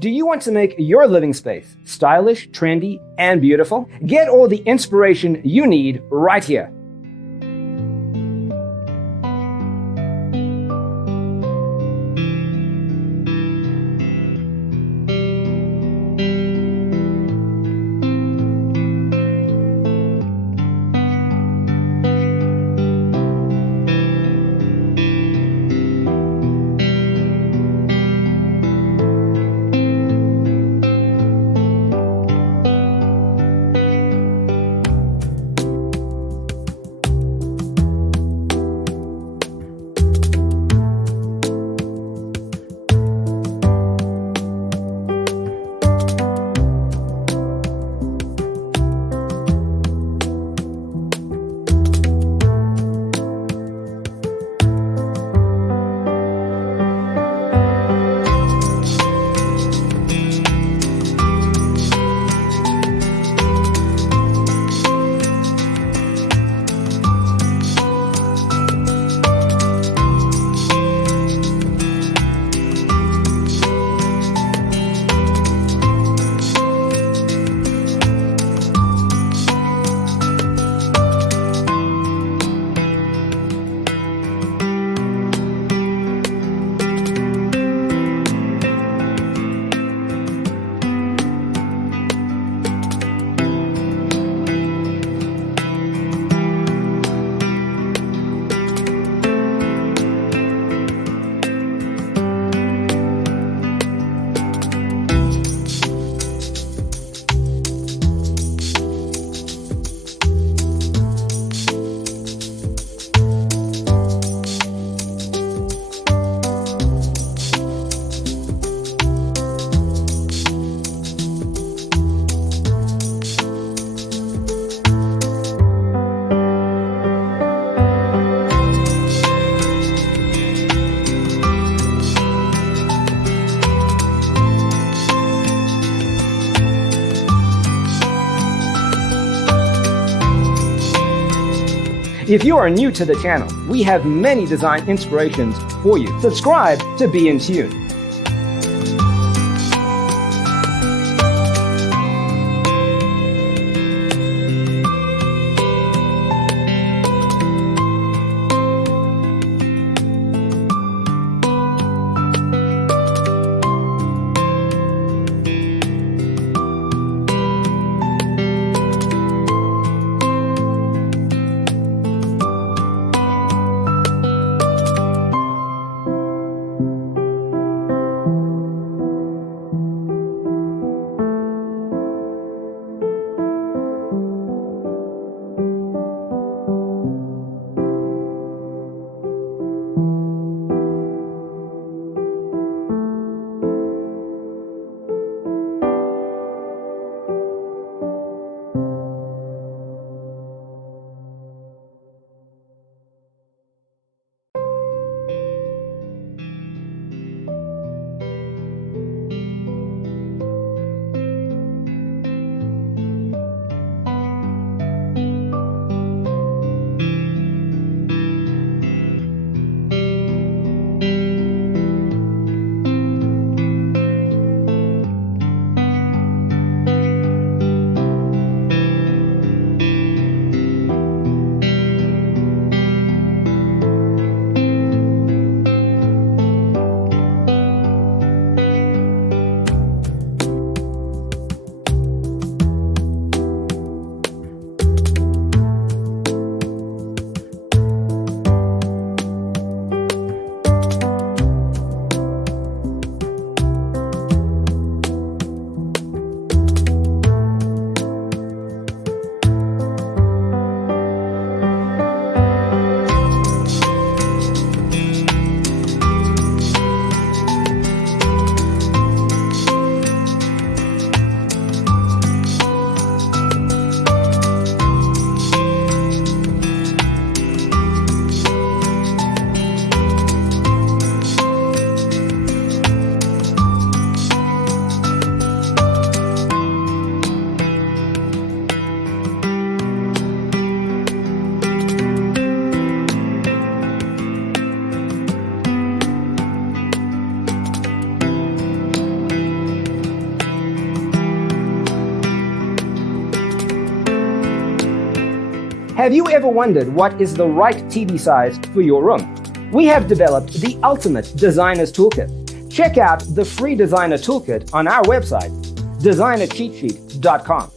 Do you want to make your living space stylish, trendy, and beautiful? Get all the inspiration you need right here. If you are new to the channel, we have many design inspirations for you. Subscribe to be in tune. Have you ever wondered what is the right TV size for your room? We have developed the ultimate designer's toolkit. Check out the free designer toolkit on our website, designercheatsheet.com.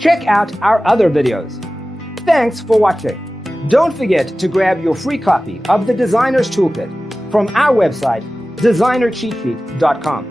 Check out our other videos. Thanks for watching. Don't forget to grab your free copy of the Designer's Toolkit from our website, designercheatsheet.com.